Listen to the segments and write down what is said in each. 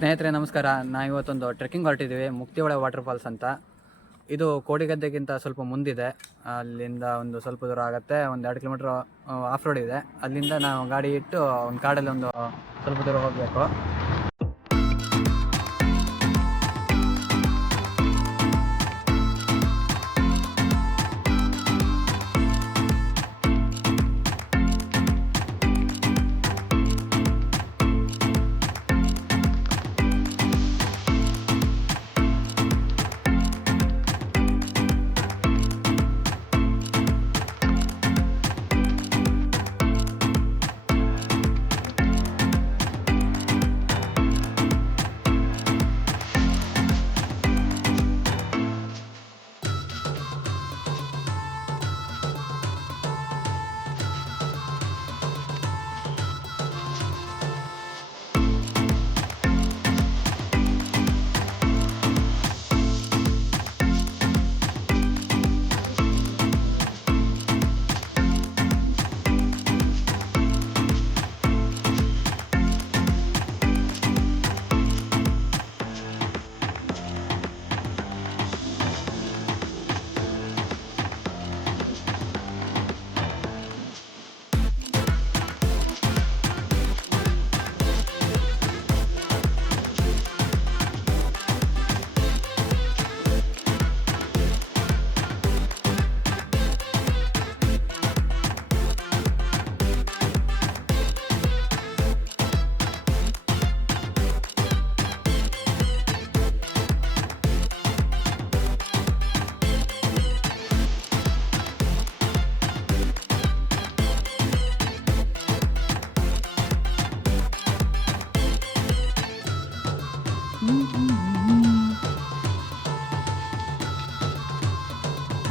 ಸ್ನೇಹಿತರೆ, ನಮಸ್ಕಾರ. ನಾವು ಇವತ್ತೊಂದು ಟ್ರೆಕ್ಕಿಂಗ್ ಹೊರಟಿದ್ದೀವಿ ಮುಕ್ತಿಹೊಳೆ ವಾಟರ್ ಫಾಲ್ಸ್ ಅಂತ. ಇದು ಕೋಡಿಗದ್ದೆಗಿಂತ ಸ್ವಲ್ಪ ಮುಂದಿದೆ. ಅಲ್ಲಿಂದ ಒಂದು ಸ್ವಲ್ಪ ದೂರ ಆಗುತ್ತೆ. ಒಂದು ಎರಡು ಕಿಲೋಮೀಟ್ರ್ ಆಫ್ ರೋಡ್ ಇದೆ. ಅಲ್ಲಿಂದ ನಾವು ಗಾಡಿ ಇಟ್ಟು ಒಂದು ಕಾಡಲ್ಲಿ ಒಂದು ಸ್ವಲ್ಪ ದೂರ ಹೋಗಬೇಕು.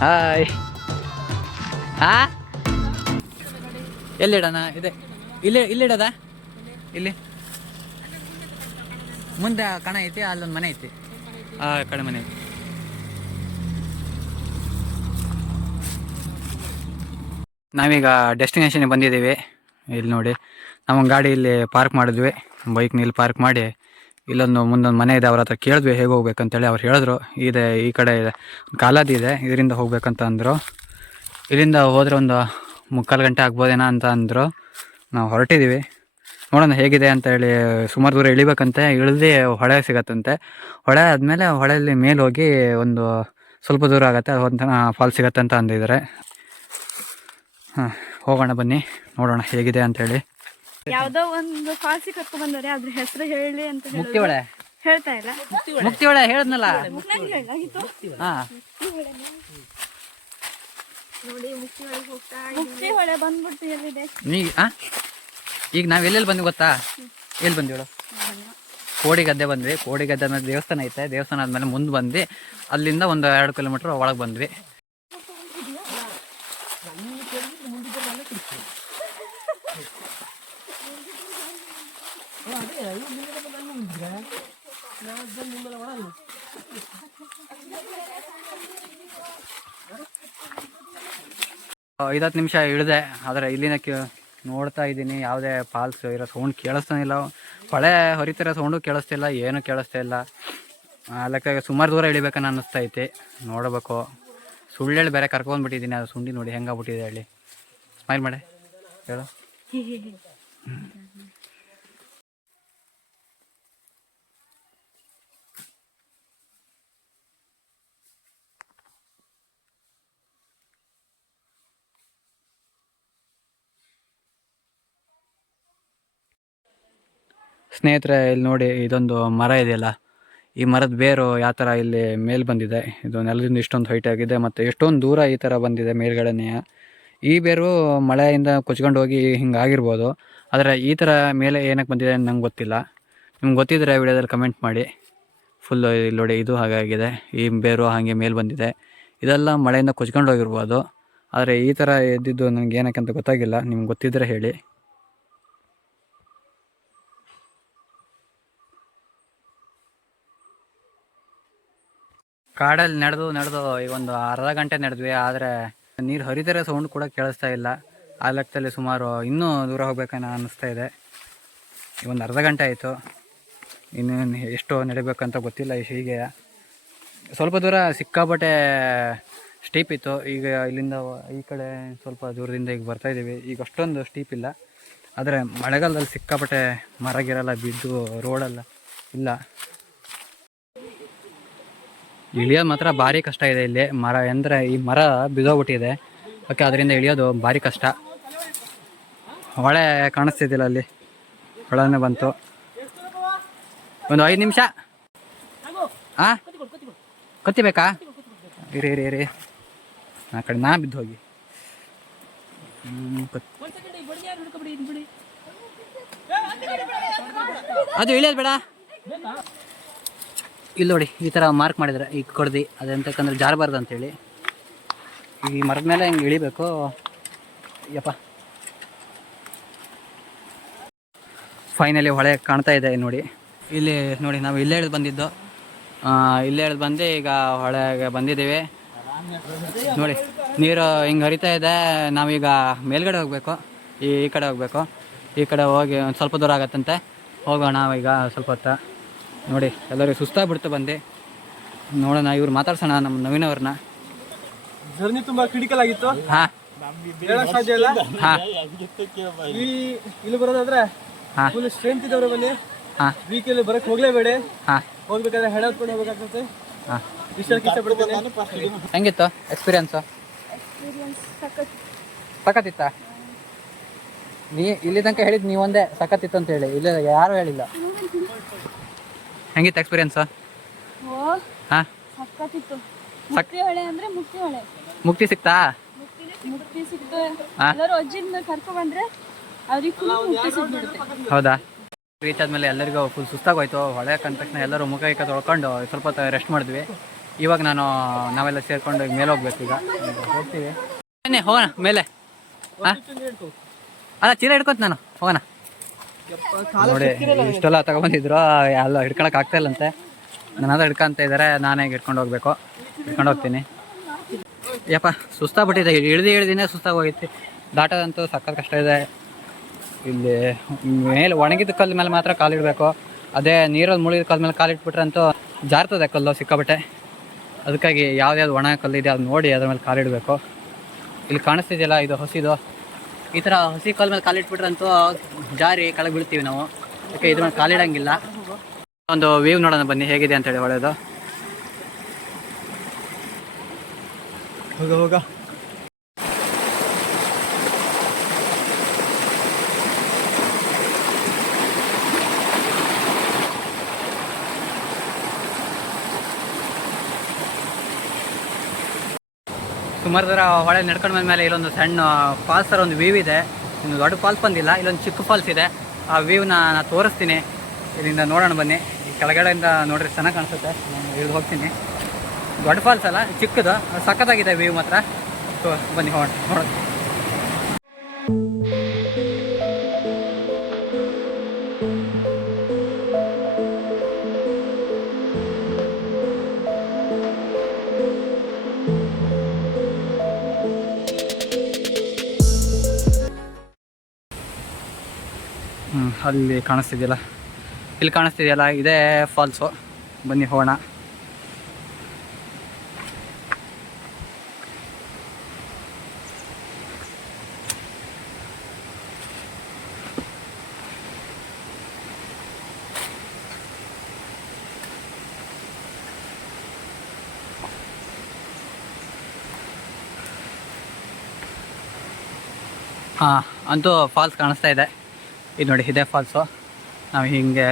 ಹಾಯ್ ಹಾ ಎಲ್ಲಿಡೋಣ? ಇದೆ. ಇಲ್ಲಿ ಇಲ್ಲಿಡದ? ಇಲ್ಲಿ. ಮುಂದೆ ಕಣ ಐತಿ ಅಲ್ಲೊಂದು ಮನೆ ಐತಿ. ಆ ಕಡೆ ಮನೆ ಐತಿ. ನಾವೀಗ ಡೆಸ್ಟಿನೇಷನ್ಗೆ ಬಂದಿದ್ದೀವಿ. ಇಲ್ಲಿ ನೋಡಿ ನಮ್ಮ ಗಾಡಿ ಇಲ್ಲಿ ಪಾರ್ಕ್ ಮಾಡಿದ್ವಿ. ಬೈಕ್ನ ಇಲ್ಲಿ ಪಾರ್ಕ್ ಮಾಡಿ ಇಲ್ಲೊಂದು ಮುಂದೊಂದು ಮನೆ ಇದೆ, ಅವ್ರ ಹತ್ರ ಕೇಳಿದ್ವಿ ಹೇಗೆ ಹೋಗ್ಬೇಕಂತೇಳಿ. ಅವ್ರು ಹೇಳಿದ್ರು, ಇದೆ, ಈ ಕಡೆ ಇದೆ. ಕಾಲಾದಿ ಇದೆ, ಇದರಿಂದ ಹೋಗ್ಬೇಕಂತ ಅಂದರು. ಇಲ್ಲಿಂದ ಹೋದ್ರೆ ಒಂದು ಮುಕ್ಕಾಲು ಗಂಟೆ ಆಗ್ಬೋದೇನೋ ಅಂತ ಅಂದರು. ನಾವು ಹೊರಟಿದ್ದೀವಿ ನೋಡೋಣ ಹೇಗಿದೆ ಅಂತ ಹೇಳಿ ಸುಮಾರು ದೂರ ಇಳಿಬೇಕಂತೆ. ಇಳಿದು ಹೊಳೆ ಸಿಗತ್ತಂತೆ. ಹೊಳೆ ಆದಮೇಲೆ ಹೊಳೆಯಲ್ಲಿ ಮೇಲೆ ಹೋಗಿ ಒಂದು ಸ್ವಲ್ಪ ದೂರ ಆಗುತ್ತೆ ಒಂದು ಫಾಲ್ ಸಿಗತ್ತೆ ಅಂತ ಅಂದಿದ್ದಾರೆ. ಹಾಂ, ಹೋಗೋಣ ಬನ್ನಿ, ನೋಡೋಣ ಹೇಗಿದೆ ಅಂತೇಳಿ ಯಾವ್ದೋ ಒಂದು ಫಾಲ್ಸಿ ಕರ್ಕೊಂಡ್ ಬಂದವ್ರೆ ಅದ್ರ ಹೆಸರು ಹೇಳಿ ಅಂತ. ಮುಕ್ತಿ ಹೊಳೆ ಹೇಳ್ತಾ ಇಲ್ಲ. ಮುಕ್ತಿ ಹೊಳೆ ಹೇಳಿದ್ನಲ್ಲ. ಹಾಂ. ನೋಡಿ ಮುಕ್ತಿ ಹೋಗ್ತಾ ಮುಕ್ತಿ ಹೊಳೆ ಬಂದ್ಬಿಟ್ಟು ಎಲ್ಲಿದೆ? ನೀ ಆ? ಈಗ ನಾವ್ ಎಲ್ಲೆಲ್ಲಿ ಬಂದ್ವಿ ಗೊತ್ತಾ? ಎಲ್ಲಿ ಬಂದ್ವಿ ಹೇಳು? ಕೋಡಿ ಗದ್ದೆ ಬಂದ್ವಿ. ಕೋಡಿ ಗದ್ದೆ ಅನ್ನೋದು ದೇವಸ್ಥಾನ ಐತೆ. ದೇವಸ್ಥಾನ ಆದ್ಮೇಲೆ ಮುಂದೆ ಬಂದ್ವಿ. ಅಲ್ಲಿಂದ ಒಂದು ಎರಡು ಕಿಲೋಮೀಟರ್ ಒಳಗೆ ಬಂದ್ವಿ. ಐದತ್ತು ನಿಮಿಷ ಇಳಿದೆ, ಆದರೆ ಇಲ್ಲಿನ ಕೇ, ನೋಡ್ತಾ ಇದ್ದೀನಿ, ಯಾವುದೇ ಫಾಲ್ಸ್ ಇರೋ ಸೌಂಡ್ ಕೇಳಿಸ್ತಾನೆ ಇಲ್ಲ. ಹೊಳೆ ಹೊರಿತಿರೋ ಸೌಂಡು ಕೇಳಿಸ್ತಿಲ್ಲ ಏನೂ ಕೇಳಿಸ್ತಾ ಇಲ್ಲ. ಲೆಕ್ಕ ಸುಮಾರು ದೂರ ಇಳಿಬೇಕನ್ನ ಅನ್ನಿಸ್ತಾ ಐತಿ. ನೋಡಬೇಕು. ಸುಳ್ಳು ಬೇರೆ ಕರ್ಕೊಂಡ್ಬಿಟ್ಟಿದ್ದೀನಿ ಅದು ಸುಂಡಿ ನೋಡಿ ಹೆಂಗಾಗ್ಬಿಟ್ಟಿದೆ ಹೇಳಿ. ಸ್ಮೈಲ್ ಮಾಡಿ. ಹೇಳು. ಸ್ನೇಹಿತರೆ, ಇಲ್ಲಿ ನೋಡಿ ಇದೊಂದು ಮರ ಇದೆಯಲ್ಲ? ಈ ಮರದ ಬೇರು ಯಾವ ಥರ ಇಲ್ಲಿ ಮೇಲೆ ಬಂದಿದೆ? ಇದು ನೆಲದಿಂದ ಇಷ್ಟೊಂದು ಹೈಟ್ ಆಗಿದೆ ಮತ್ತು ಎಷ್ಟೊಂದು ದೂರ ಈ ಥರ ಬಂದಿದೆ ಮೇಲ್ಗಡೆನೇ. ಈ ಬೇರು ಮಳೆಯಿಂದ ಕೊಚ್ಕೊಂಡು ಹೋಗಿ ಹಿಂಗೆ ಆಗಿರ್ಬೋದು. ಆದರೆ ಈ ಥರ ಮೇಲೆ ಏನಕ್ಕೆ ಬಂದಿದೆ ನಂಗೆ ಗೊತ್ತಿಲ್ಲ. ನಿಮ್ಗೆ ಗೊತ್ತಿದ್ರೆ ವಿಡಿಯೋದಲ್ಲಿ ಕಮೆಂಟ್ ಮಾಡಿ. ಫುಲ್ಲು ಇಲ್ಲಿ ನೋಡಿ ಇದು ಹಾಗಾಗಿದೆ. ಈ ಬೇರು ಹಾಗೆ ಮೇಲೆ ಬಂದಿದೆ. ಇದೆಲ್ಲ ಮಳೆಯಿಂದ ಕೊಚ್ಕೊಂಡು ಹೋಗಿರ್ಬೋದು. ಆದರೆ ಈ ಥರ ಎದ್ದಿದ್ದು ನನಗೆ ಏನಕ್ಕೆ ಅಂತ ಗೊತ್ತಾಗಿಲ್ಲ. ನಿಮ್ಗೆ ಗೊತ್ತಿದ್ರೆ ಹೇಳಿ. ಕಾಡಲ್ಲಿ ನಡೆದು ನಡೆದು ಈಗ ಒಂದು ಅರ್ಧ ಗಂಟೆ ನಡೆದ್ವಿ, ಆದರೆ ನೀರು ಹರಿದರೆ ಸೌಂಡ್ ಕೂಡ ಕೇಳಿಸ್ತಾ ಇಲ್ಲ. ಆ ಲೆಕ್ಕದಲ್ಲಿ ಸುಮಾರು ಇನ್ನೂ ದೂರ ಹೋಗ್ಬೇಕನ್ನ ಅನ್ನಿಸ್ತಾ ಇದೆ. ಈ ಒಂದು ಅರ್ಧ ಗಂಟೆ ಆಯಿತು. ಇನ್ನು ಎಷ್ಟು ನಡಿಬೇಕಂತ ಗೊತ್ತಿಲ್ಲ ಹೀಗೆ. ಸ್ವಲ್ಪ ದೂರ ಸಿಕ್ಕಾಪಟ್ಟೆ ಸ್ಟೀಪ್ ಇತ್ತು. ಈಗ ಇಲ್ಲಿಂದ ಈ ಕಡೆ ಸ್ವಲ್ಪ ದೂರದಿಂದ ಈಗ ಬರ್ತಾ ಇದ್ದೀವಿ ಈಗ ಅಷ್ಟೊಂದು ಸ್ಟೀಪ್ ಇಲ್ಲ. ಆದರೆ ಮಳೆಗಾಲದಲ್ಲಿ ಸಿಕ್ಕಾಪಟ್ಟೆ ಮರ ಗಿರಲ್ಲ ಬಿದ್ದು ರೋಡೆಲ್ಲ ಇಲ್ಲ. ಇಳಿಯೋದು ಮಾತ್ರ ಭಾರಿ ಕಷ್ಟ ಇದೆ ಇಲ್ಲಿ. ಮರ ಅಂದರೆ ಈ ಮರ ಬಿದ್ದೋಗ್ಬಿಟ್ಟಿದೆ ಓಕೆ, ಅದರಿಂದ ಇಳಿಯೋದು ಭಾರಿ ಕಷ್ಟ. ಹೊಳೆ ಕಾಣಿಸ್ತಿದ್ದಿಲ್ಲ ಅಲ್ಲಿ. ಹೊಳೆನೇ ಬಂತು. ಒಂದು ಐದು ನಿಮಿಷ. ಹಾಂ ಕತ್ತಿಬೇಕಾ? ಇರಿ ಇರಿ ಇರಿ. ಆ ಕಡೆ ನಾ ಬಿದ್ದು ಹೋಗಿ. ಅದು ಇಳಿಯೋದು ಬೇಡ. ಇಲ್ಲಿ ನೋಡಿ, ಈ ಥರ ಮಾರ್ಕ್ ಮಾಡಿದ್ರೆ ಈಗ ಕೊಡ್ದು ಅದಂತಕ್ಕಂದ್ರೆ ಜಾರಬಾರ್ದು ಅಂತೇಳಿ. ಈ ಮರದ ಮೇಲೆ ಹಿಂಗೆ ಇಳಿಬೇಕು. ಯಪ್ಪ. ಫೈನಲಿ ಹೊಳೆ ಕಾಣ್ತಾ ಇದೆ ನೋಡಿ. ಇಲ್ಲಿ ನೋಡಿ, ನಾವು ಇಲ್ಲೇ ಇಳಿದು ಬಂದಿದ್ದು. ಇಲ್ಲೇ ಇಳಿದು ಬಂದು ಈಗ ಹೊಳೆಗೆ ಬಂದಿದ್ದೀವಿ. ನೋಡಿ, ನೀರು ಹಿಂಗೆ ಹರಿತಾ ಇದೆ. ನಾವೀಗ ಮೇಲ್ಗಡೆ ಹೋಗಬೇಕು. ಈ ಈ ಕಡೆ ಹೋಗಬೇಕು. ಈ ಕಡೆ ಹೋಗಿ ಒಂದು ಸ್ವಲ್ಪ ದೂರ ಆಗತ್ತಂತೆ. ಹೋಗೋಣ ಈಗ ಸ್ವಲ್ಪ ಹೊತ್ತ. ನೋಡಿ ಎಲ್ಲರಿಗೂ ಸುಸ್ತಾಗ್ಬಿಡ್ತು ಬಂದೆ. ನೋಡೋಣ ಇವ್ರು ಮಾತಾಡ್ಸೋಣ ನಮ್ಮ ನವೀನ್ ಅವ್ರನ್ನ. ಜರ್ನಿ ತುಂಬಾ ಕ್ರಿಟಿಕಲ್ ಆಗಿತ್ತು. ಹಾ. ಹೇಳಕ್ ಸಾಧ್ಯ ಇಲ್ಲ? ಹಾಂ. ಈ ಇಲ್ಲಿ ಬರೋದಾದ್ರೆ ಹಾ. ಫುಲ್ ಸ್ಟ್ರೆಂತ್ ಇದ್ದವ್ರೆ ಬನ್ನಿ. ಹಾ. ವೀಕಲ್ಲಿ ಬರಕ್ ಹೋಗ್ಲೇಬೇಡಿ. ಹಾ. ಹೋಗ್ಬೇಕಾದ್ರೆ ಹೆಣ ಹೊತ್ಕೊಂಡು ಹೋಗ್ಬೇಕಾಗ್ತದೆ ಹಾಂ. ಇಷ್ಟಪಡ್ತೇನೆ. ಹೆಂಗಿತ್ತು ಎಕ್ಸ್ಪೀರಿಯನ್ಸು ಎಕ್ಸ್ಪೀರಿಯನ್ಸ್ ಸಖತ್. ಸಖತ್ತಿತ್ತ? ನೀ ಇಲ್ಲಿ ತನಕ ಹೇಳಿದ್ ನೀವೊಂದೇ ಒಂದೇ ಸಖತ್ತಿತ್ತು ಅಂತ ಹೇಳಿ. ಇಲ್ಲ ಯಾರು ಹೇಳಿಲ್ಲ. ಹೆಂಗಿತ್ತು ಎಕ್ಸ್ಪೀರಿಯನ್ಸ್ ಹಾಂ? ಮುಕ್ತಿ ಹೊಳೆ ಅಂದ್ರೆ ಮುಕ್ತಿ ಹೊಳೆ ಮುಕ್ತಿ ಸಿಕ್ತಾ? ಮುಕ್ತಿ ಸಿಕ್ತು. ಎಲ್ಲರೂ ಅಜ್ಜಿನ ಕರ್ಕೊ ಬಂದ್ರೆ ಅವ್ರಿಗೆ ಫುಲ್ ಮುಕ್ತಿ ಸಿಕ್ಬಿಡುತ್ತೆ ಹೌದಾ? ರೀಚ್ ಆದ್ಮೇಲೆ ಎಲ್ಲರಿಗೂ ಫುಲ್ ಸುಸ್ತಾಗೋಯ್ತು. ಹೊಳೆ ಕಂಡ ತಕ್ಷಣ ಎಲ್ಲರೂ ಮುಖ ಇಕ್ಕ ತೊಳ್ಕೊಂಡು ಸ್ವಲ್ಪ ಹೊತ್ತು ರೆಸ್ಟ್ ಮಾಡಿದ್ವಿ. ಇವಾಗ ನಾನು ನಾವೆಲ್ಲ ಸೇರ್ಕೊಂಡು ಈಗ ಮೇಲೆ ಹೋಗ್ಬೇಕು ಈಗ. ಹೋಗ್ತೀವಿ. ಹೋಗೋಣ ಮೇಲೆ. ಹಾಂ? ಅಲ್ಲ ಚೀಲ ಹಿಡ್ಕೊಂತ ನಾನು. ಹೋಗೋಣ. ನೋಡಿ ಇಷ್ಟೆಲ್ಲ ತಗೊಬಂದಿದ್ರು ಎಲ್ಲ ಹಿಡ್ಕೊಳಕ್ ಆಗ್ತಾ ಇಲ್ಲಂತೆ. ನನ್ನ ಹತ್ರ ಹಿಡ್ಕೊಂತ ಇದ್ದಾರೆ ನಾನೇ ಹಿಡ್ಕೊಂಡು ಹೋಗ್ಬೇಕು. ಹಿಡ್ಕೊಂಡು ಹೋಗ್ತೀನಿ. ಯಪ್ಪ ಸುಸ್ತಾಗ್ಬಿಟ್ಟಿದೆ. ಇಳ್ದು ಇಳ್ದಿನೇ ಸುಸ್ತಾಗೋಗೈತಿ ದಾಟೋದಂತೂ ಸಖತ್ ಕಷ್ಟ ಇದೆ. ಇಲ್ಲಿ ಮೇಲೆ ಒಣಗಿದ ಕಲ್ಲು ಮೇಲೆ ಮಾತ್ರ ಕಾಲಿಡಬೇಕು ಅದೇ ನೀರಲ್ಲಿ ಮುಳುಗಿದ ಕಲ್ಲು ಮೇಲೆ ಕಾಲಿಟ್ಬಿಟ್ರೆ ಅಂತೂ ಜಾರ್ತದೆ ಕಲ್ಲು ಸಿಕ್ಕಾಬಿಟ್ಟೆ ಅದಕ್ಕಾಗಿ ಯಾವ್ದು ಒಣ ಕಲ್ಲಿದೆ ಅದು ನೋಡಿ ಅದ್ರ ಮೇಲೆ ಕಾಲಿಡಬೇಕು ಇಲ್ಲಿ ಕಾಣಿಸ್ತಿದೆಯಲ್ಲ ಇದು ಹಸಿದು. ಈ ಥರ ಹಸಿ ಕಾಲ ಮೇಲೆ ಕಾಲಿಟ್ಬಿಟ್ರಂತೂ ಜಾರಿ, ಕೆಳಗೆ ಬೀಳ್ತೀವಿ ನಾವು. ಯಾಕೆ ಇದ್ರ ಮೇಲೆ ಕಾಲಿಡಂಗಿಲ್ಲ ಒಂದು ವೇವ್ ನೋಡೋಣ ಬನ್ನಿ, ಹೇಗಿದೆ ಅಂತೇಳಿ ಒಳ್ಳೆಯದು ಹೋಗ ಹೋಗ. ಸುಮಾರು ಥರ ಹೊಳೆ ನಡ್ಕೊಂಡು ಬಂದ್ಮೇಲೆ ಇಲ್ಲೊಂದು ಸಣ್ಣ ಫಾಲ್ಸ್ ಒಂದು ವ್ಯೂ ಇದೆ. ಇನ್ನು ದೊಡ್ಡ ಫಾಲ್ಸ್ ಬಂದಿಲ್ಲ, ಇಲ್ಲೊಂದು ಚಿಕ್ಕ ಫಾಲ್ಸ್ ಇದೆ. ಆ ವ್ಯೂನ ನಾನು ತೋರಿಸ್ತೀನಿ. ಇಲ್ಲಿಂದ ನೋಡೋಣ ಬನ್ನಿ. ಈ ಕೆಳಗಡೆಯಿಂದ ನೋಡ್ರಿ, ಚೆನ್ನಾಗಿ ಕಾಣಿಸುತ್ತೆ. ನಾನು ಇಳಿದು ಹೋಗ್ತೀನಿ. ದೊಡ್ಡ ಫಾಲ್ಸ್ ಅಲ್ಲ, ಚಿಕ್ಕದು, ಸಖತ್ತಾಗಿದೆ ವ್ಯೂ ಮಾತ್ರ. ಸೊ, ಬನ್ನಿ, ಹೋಗೋಣ, ನೋಡೋಣ. ಅಲ್ಲಿ ಕಾಣಿಸ್ತಿದೆಯಲ್ಲ? ಇಲ್ಲಿ ಕಾಣಿಸ್ತಿದೆಯಲ್ಲ ಇದೇ ಫಾಲ್ಸು ಬನ್ನಿ ಹೋಗೋಣ. ಹಾಂ ಅಂತೂ ಫಾಲ್ಸ್ ಕಾಣಿಸ್ತಾ ಇದೆ. ಇದು ನೋಡಿ ಇದೇ ಫಾಲ್ಸು ನಾವು ಹಿಂಗೆ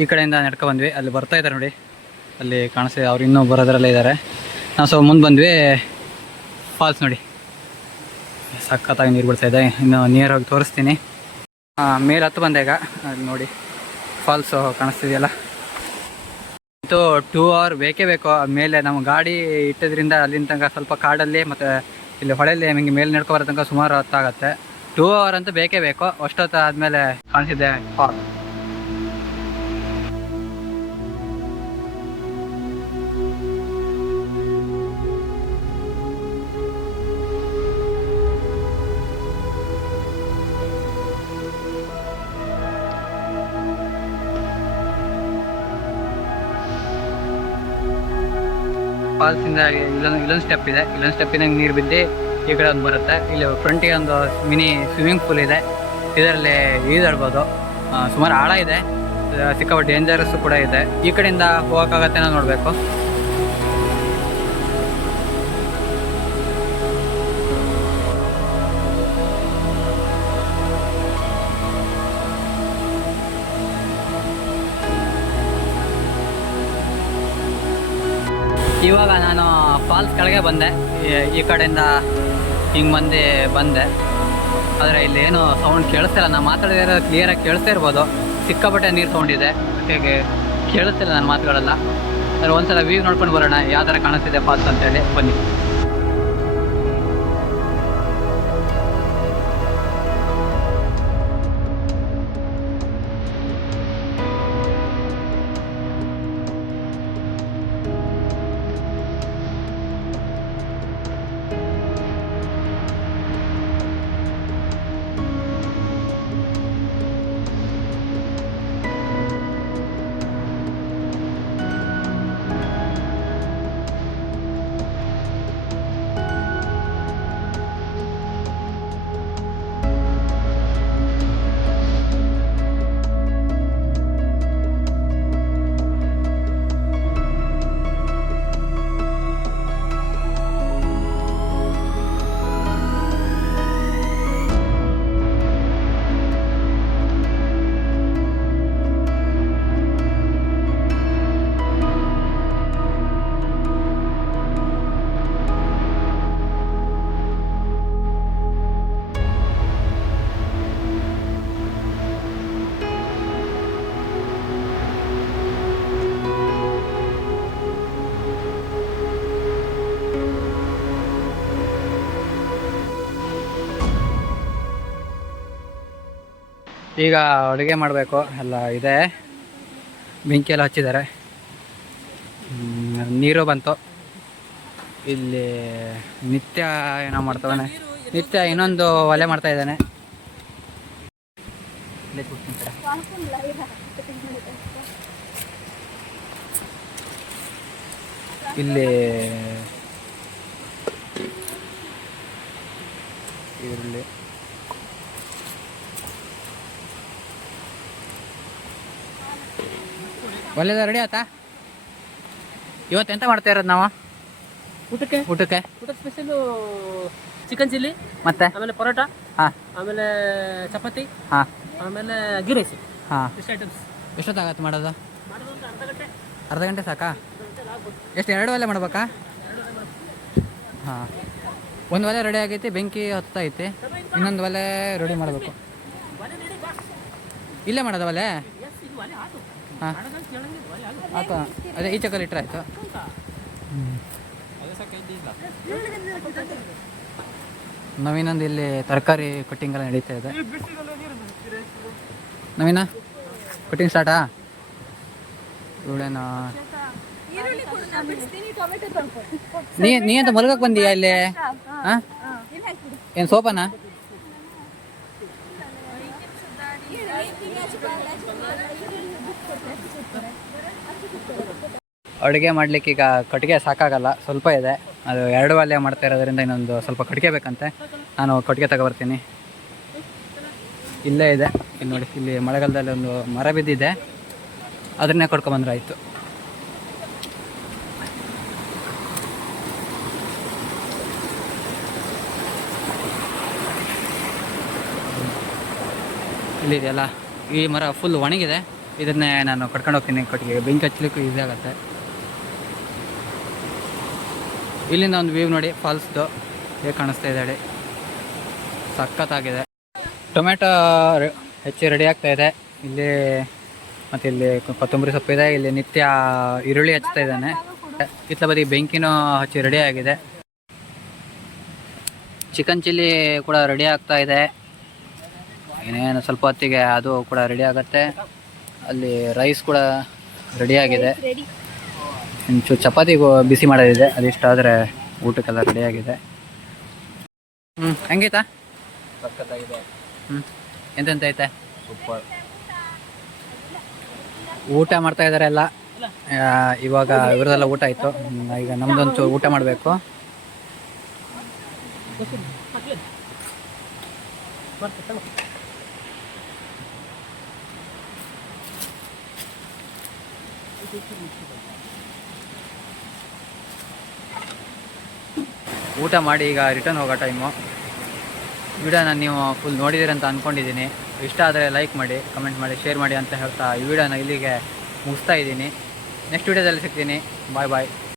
ಈ ಕಡೆಯಿಂದ ನಡ್ಕೊ ಬಂದ್ವಿ. ಅಲ್ಲಿ ಬರ್ತಾ ಇದ್ದಾರೆ ನೋಡಿ. ಅಲ್ಲಿ ಕಾಣಿಸ್ತಿದೆ ಅವ್ರು ಇನ್ನೂ ಬರೋದ್ರಲ್ಲೇ ಇದ್ದಾರೆ. ನಾವು ಸೊ ಮುಂದೆ ಬಂದ್ವಿ. ಫಾಲ್ಸ್ ನೋಡಿ. ಸಖತ್ತಾಗಿ ನೀರು ಬಿಡ್ತಾ ಇದೆ. ಇನ್ನು ನಿಯರ್ ಹೋಗಿ ತೋರಿಸ್ತೀನಿ ಮೇಲೆ ಹತ್ತು ಬಂದೆ ಈಗ. ಅಲ್ಲಿ ನೋಡಿ ಫಾಲ್ಸು ಕಾಣಿಸ್ತಿದೆಯಲ್ಲ. ಇದು ಟೂ ಅವರ್ ಬೇಕೇ ಬೇಕು. ಮೇಲೆ ನಮ್ಮ ಗಾಡಿ ಇಟ್ಟಿದ್ರಿಂದ ಅಲ್ಲಿಂದ ತನಕ ಸ್ವಲ್ಪ ಕಾಡಲ್ಲಿ ಮತ್ತು ಇಲ್ಲಿ ಹೊಳೆಯಲ್ಲಿ ಹಿಂಗೆ ಮೇಲೆ ನಡ್ಕೊ ಬರೋ ತನಕ ಸುಮಾರು ಹೊತ್ತಾಗತ್ತೆ. ಟೂ ಅವರ್ ಅಂತೂ ಬೇಕೇ ಬೇಕು. ಅಷ್ಟೊತ್ತು ಆದಮೇಲೆ ಕಾಣಿಸಿದ್ದೆ ಫಾಲ್ ಫಾಲ್ಸ್ ಇಂದ ಇಲ್ಲೊಂದು ಇಲ್ಲೊಂದು ಸ್ಟೆಪ್ ಇದೆ. ಇಲ್ಲೊಂದು ಸ್ಟೆಪ್ಪಿನ ನೀರು ಬಿದ್ದು ಈ ಕಡೆ ಒಂದು ಬರುತ್ತೆ. ಇಲ್ಲಿ ಫ್ರಂಟಿಗೆ ಒಂದು ಮಿನಿ ಸ್ವಿಮ್ಮಿಂಗ್ ಪೂಲ್ ಇದೆ. ಇದರಲ್ಲಿ ಈಜಾಡ್ಬೋದು ಸುಮಾರು ಆಳ ಇದೆ. ಸಿಕ್ಕಾಪಟ್ಟೆ ಡೇಂಜರಸ್ ಕೂಡ ಇದೆ. ಈ ಕಡೆಯಿಂದ ಹೋಗೋಕ್ಕಾಗತ್ತೆ ನೋಡಬೇಕು. ಫಾಲ್ಸ್ ಕೆಳಗೆ ಬಂದೆ. ಈ- ಕಡೆಯಿಂದ ಹಿಂಗೆ ಬಂದು ಬಂದೆ. ಆದರೆ ಇಲ್ಲಿ ಏನು ಸೌಂಡ್ ಕೇಳಿಸ್ತಿಲ್ಲ. ನಾನು ಮಾತಾಡಿದ್ರೆ ಕ್ಲಿಯರಾಗಿ ಕೇಳಿಸ್ತಾ ಇರ್ಬೋದು. ಸಿಕ್ಕಾಪಟ್ಟೆ ನೀರು ಇದೆ. ಹಾಗಾಗಿ ಕೇಳಿಸ್ತಿಲ್ಲ ನಾನು ಮಾತುಗಳೆಲ್ಲ. ಅದ್ರ ಒಂದ್ಸಲ ವ್ಯೂ ನೋಡ್ಕೊಂಡು ಬರೋಣ. ಯಾವ ಥರ ಕಾಣಿಸ್ತಿದೆ ಫಾಲ್ಸ್ ಅಂತೇಳಿ. ಬನ್ನಿ. ಈಗ ಅಡುಗೆ ಮಾಡಬೇಕು. ಎಲ್ಲ ಇದೆ. ಬೆಂಕಿ ಎಲ್ಲ ಹಚ್ಚಿದ್ದಾರೆ. ನೀರು ಬಂತು. ಇಲ್ಲಿ ನಿತ್ಯ ಏನೋ ಮಾಡ್ತಾವನೆ. ನಿತ್ಯ ಇನ್ನೊಂದು ಒಲೆ ಮಾಡ್ತಾ ಇದ್ದಾನೆ. ಇಲ್ಲಿ ಈರುಳ್ಳಿ. ಒಳ್ಳೆದ ರೆಡಿ ಆಯ್ತಾ ಇವತ್ತು ಎಂತ ಮಾಡ್ತಾ ಇರೋದು ನಾವು? ಊಟಕ್ಕೆ? ಊಟಕ್ಕೆ. ಊಟ ಸ್ಪೆಷಲು ಚಿಕನ್ ಚಿಲ್ಲಿ ಮತ್ತೆ? ಆಮೇಲೆ ಪರೋಟ ಹಾ. ಆಮೇಲೆ ಚಪಾತಿ ಹಾ. ಆಮೇಲೆ ಗೀ ರೈಸ್ ಹಾಂ. ಇಷ್ಟು ಐಟಮ್ಸ್ ಎಷ್ಟೊತ್ತಾಗತ್ತೆ ಮಾಡೋದು? ಮಾಡೋದು ಅರ್ಧ ಗಂಟೆ. ಅರ್ಧ ಗಂಟೆ ಸಾಕಾ? ಎಷ್ಟು ಎರಡು ಒಲೆ ಮಾಡ್ಬೇಕಾ? ಹಾಂ. ಒಂದು ಒಲೆ ರೆಡಿ ಆಗೈತಿ ಬೆಂಕಿ ಹತ್ತೈತಿ ಇನ್ನೊಂದು ಒಲೆ ರೆಡಿ ಮಾಡಬೇಕು. ಇಲ್ಲೇ ಮಾಡೋದ ಒಲೆ? ಹಾಂ. ಹಾಕ ಅದೇ ಈ ಕಲ್ ಇಟ್ಟರೆ ಆಯಿತು? ನವೀನಂದು ಇಲ್ಲಿ ತರಕಾರಿ ಕಟ್ಟಿಂಗ್ ಎಲ್ಲ ನಡೀತಾ ಇದೆ. ನವೀನ ಕಟ್ಟಿಂಗ್ ಸ್ಟಾರ್ಟಾ ಇವಳೇನಾ. ನೀ ನೀ ಅಂತ ಮಲ್ಗಕ್ಕೆ ಬಂದಿಯಾ ಇಲ್ಲಿ? ಹಾಂ. ಏನು ಸೋಪನಾ? ಅಡುಗೆ ಮಾಡ್ಲಿಕ್ಕೆ ಈಗ ಕಟ್ಟಿಗೆ ಸಾಕಾಗಲ್ಲ, ಸ್ವಲ್ಪ ಇದೆ. ಅದು ಎರಡು ಒಲೆ ಮಾಡ್ತಾ ಇರೋದ್ರಿಂದ ಇನ್ನೊಂದು ಸ್ವಲ್ಪ ಕಟ್ಟಿಗೆ ಬೇಕಂತೆ. ನಾನು ಕಟ್ಟಿಗೆ ತಗೊಬರ್ತೀನಿ. ಇಲ್ಲೇ ಇದೆ. ಇಲ್ಲಿ ನೋಡಿ, ಇಲ್ಲಿ ಮಳೆಗಾಲದಲ್ಲಿ ಒಂದು ಮರ ಬಿದ್ದಿದೆ. ಅದನ್ನೇ ಕೊಡ್ಕೊಂಬಂದ್ರೆ ಆಯಿತು. ಇಲ್ಲಿದೆಯಲ್ಲ ಈ ಮರ ಫುಲ್ ಒಣಗಿದೆ. ಇದನ್ನೇ ನಾನು ಕಟ್ಕೊಂಡು ಹೋಗ್ತೀನಿ. ಕಟ್ಟಿಗೆ ಬೆಂಕಿ ಹಚ್ಚಲಿಕ್ಕೂ ಈಸಿ ಆಗುತ್ತೆ. ಇಲ್ಲಿಂದ ಒಂದು ವ್ಯೂ ನೋಡಿ, ಫಾಲ್ಸ್ದು ಹೇಗೆ ಕಾಣಿಸ್ತಾ ಇದೆ ಹೇಳಿ. ಸಖತ್ತಾಗಿದೆ. ಟೊಮೆಟೊ ಹೆಚ್ಚು ರೆಡಿ ಆಗ್ತಾ ಇದೆ. ಇಲ್ಲಿ ಮತ್ತು ಇಲ್ಲಿ ಕೊತ್ತಂಬರಿ ಸೊಪ್ಪು ಇದೆ. ಇಲ್ಲಿ ನಿತ್ಯ ಈರುಳ್ಳಿ ಹಚ್ತಾ ಇದ್ದಾನೆ. ಇತ್ತ ಬದಿ ಬೆಂಕಿನೂ ಹಚ್ಚಿ ರೆಡಿ ಆಗಿದೆ. ಚಿಕನ್ ಚಿಲ್ಲಿ ಕೂಡ ರೆಡಿ ಆಗ್ತಾ ಇದೆ. ಏನೇನು ಸ್ವಲ್ಪ ಹೊತ್ತಿಗೆ ಅದು ಕೂಡ ರೆಡಿ ಆಗುತ್ತೆ. ಅಲ್ಲಿ ರೈಸ್ ಕೂಡ ರೆಡಿ ಆಗಿದೆ. ಇಂಚು ಚಪಾತಿ ಬಿಸಿ ಮಾಡೋದಿದೆ. ಅದಿಷ್ಟ ಆದರೆ ಊಟಕ್ಕೆಲ್ಲ ರೆಡಿ ಆಗಿದೆ. ಹ್ಞೂ ಹೆಂಗೈತಾ ಹ್ಞೂ ಎಂತೆಂತ ಐತೆ? ಸೂಪರ್. ಊಟ ಮಾಡ್ತಾ ಇದ್ದಾರೆ ಎಲ್ಲ. ಇವಾಗ ಇವರದೆಲ್ಲ ಊಟ ಆಯಿತು. ಈಗ ನಮ್ದೊಂದು ಊಟ ಮಾಡಬೇಕು. ಊಟ ಮಾಡಿ ಈಗ ರಿಟರ್ನ್ ಹೋಗೋ ಟೈಮು ವಿಡಿಯೋನ ನೀವು ಫುಲ್ ನೋಡಿದ್ದೀರಿ ಅಂತ ಅಂದ್ಕೊಂಡಿದ್ದೀನಿ ಇಷ್ಟ ಆದರೆ ಲೈಕ್ ಮಾಡಿ ಕಮೆಂಟ್ ಮಾಡಿ ಶೇರ್ ಮಾಡಿ ಅಂತ ಹೇಳ್ತಾ ಈ ವಿಡಿಯೋನ ಇಲ್ಲಿಗೆ ಮುಗಿಸ್ತಾ ಇದ್ದೀನಿ. ನೆಕ್ಸ್ಟ್ ವಿಡಿಯೋದಲ್ಲಿ ಸಿಗ್ತೀನಿ. ಬಾಯ್ ಬಾಯ್